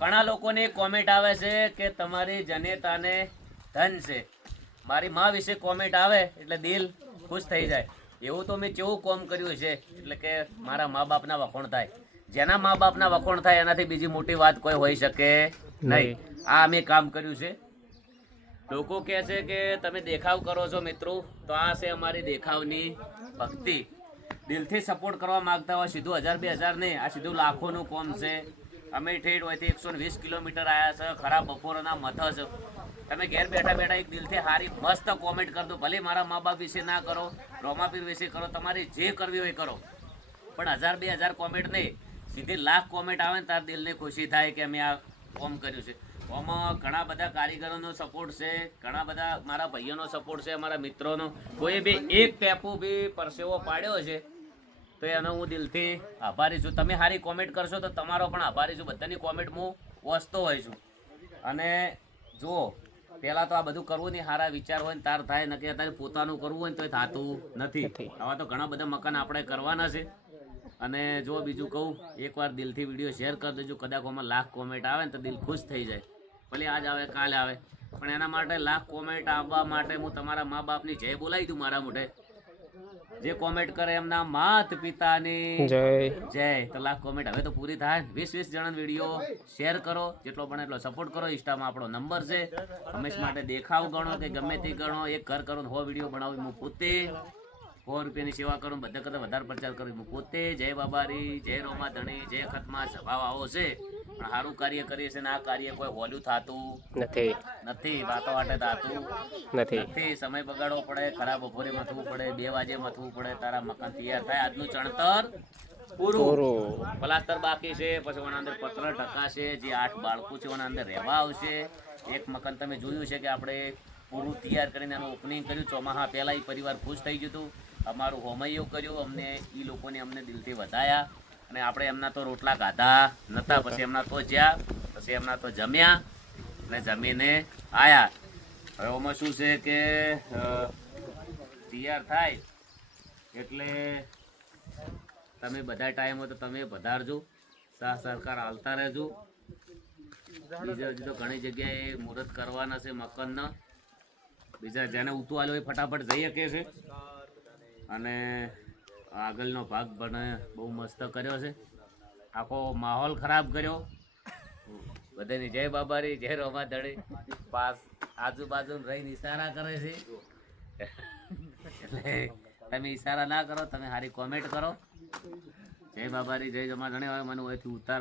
ઘણા લોકોની કોમેન્ટ આવે છે કે તમારી જનેતાને ધન છે. મારી માં વિશે કોમેન્ટ આવે એટલે દિલ ખુશ થઈ જાય. એવું તો મેં કેવું કોમ કર્યું છે એટલે કે મારા મા બાપના વખોણ થાય. જેના મા બાપના વખોણ થાય એનાથી બીજી મોટી વાત કોઈ હોઈ શકે નહીં. આ અમે કામ કર્યું છે. લોકો કહે છે કે તમે દેખાવ કરો છો મિત્રો, તો આ છે અમારી દેખાવની ભક્તિ. દિલથી સપોર્ટ કરવા માંગતા હોય સીધું 1000-2000 નહીં, આ સીધું લાખોનું કોમ છે. અમે ઠેઠ હોયથી 120 કિલોમીટર આવ્યા છે, ખરા બપોરના મથ છે. તમે ઘેર બેઠા બેઠા એક દિલથી સારી મસ્ત કોમેન્ટ કરી દો. ભલે મારા મા બાપ વિશે ના કરો, રોમાપીર વિશે કરો, તમારી જે કરવી હોય કરો, પણ 1000-2000 કોમેન્ટ નહીં, સીધી લાખ કોમેન્ટ આવે ને તાર દિલને ખુશી થાય કે અમે આ કોમ કર્યું છે. આમાં ઘણા બધા કારીગરોનો સપોર્ટ છે, ઘણા બધા મારા ભાઈઓનો સપોર્ટ છે, મારા મિત્રોનો. કોઈ બી એક ટેપુ બી પરસેવો પાડ્યો છે તો એનો હું દિલથી આભારી છું. તમે સારી કોમેન્ટ કરશો તો તમારો પણ આભારી છું. બધાની કોમેન્ટ હું વાંચતો હોય છું. અને જુઓ, પહેલાં તો આ બધું કરવું નહીં, સારા વિચાર હોય ને તાર થાય, નક્કી અત્યારે પોતાનું કરવું હોય ને તો એ થતું નથી. આવા તો ઘણા બધા મકાન આપણે કરવાના છે. અને જો બીજું કહું, એકવાર દિલથી વિડીયો શેર કરી દેજો. કદાચ આમાં લાખ કોમેન્ટ આવે ને તો દિલ ખુશ થઈ જાય. ભલે આજ આવે કાલે આવે, પણ એના માટે લાખ કોમેન્ટ આવવા માટે હું તમારા મા બાપની જય બોલાવી દઉં મારા મોઢે. જે કોમેન્ટ કરે એમના માત પિતાની જય. તો લાખ કોમેન્ટ હવે તો પૂરી થાય. 20-20 જણા વિડીયો શેર કરો, જેટલો બને એટલો સપોર્ટ કરો. ઇન્સ્ટામાં આપણો નંબર છે. હંમેશા માટે દેખાવ ગણો કે ગમે તે ગણો, એક ઘર કરો 100 વિડીયો બનાવી હું પોતે 100 રૂપિયાની સેવા કરું, બધા કરતા વધારે પ્રચાર કરું હું પોતે. જય બાબારી, જય રોમા ધણી, જય ખતમા. સ્વભાવ આવો છે પણ સારું કાર્ય કરીએ છે ને આ કાર્ય કોઈ હોલું થતું નથી. વાતો વાટે થતું નથી. સમય બગાડવો પડે, ખરાબ બપોરે મથવું પડે, 2 વાગે મથવું પડે, તારા મકાન તૈયાર થાય. આજનું ચણતર પૂરું, પ્લાસ્ટર બાકી છે, પછી એના અંદર પત્ર ટકાશે. જે 8 બાળકો છે એના અંદર રહેવા આવશે. એક મકાન તમે જોયું છે કે આપણે પૂરું તૈયાર કરીને એનું ઓપનિંગ કર્યું. ચોમાસા પહેલાં એ પરિવાર ખુશ થઈ ગયું હતું. અમારું હોમૈયું કર્યું, અમને એ લોકોને અમને દિલથી વધાયા. અને આપણે એમના તો રોટલા ખાધા નહોતા, પછી એમના તો જ્યાં, પછી એમના તો જમ્યા અને જમીને આવ્યા. હવે આમાં શું છે કે તૈયાર થાય એટલે તમે બધા ટાઈમ હોય તો તમે વધારજો, સાથ સહકાર હાલતા રહેજો. બીજા હજી તો ઘણી જગ્યાએ મુહૂર્ત કરવાના છે મકાનના. બીજા જેને ઉતું આલ્યો હોય ફટાફટ જઈ શકે છે. અને આગળનો ભાગ પણ બહુ મસ્ત કર્યો છે. આખો માહોલ ખરાબ કર્યો. બધાની જય બાબારી, જય રોમા ધણી. પાસ આજુબાજુ રહીને ઈશારા કરે છે. એટલે તમે ઈશારા ના કરો, તમે સારી કોમેન્ટ કરો. જય બાબારી, જય રોમા ધણી. હવે મને ઓયથી ઉતારો.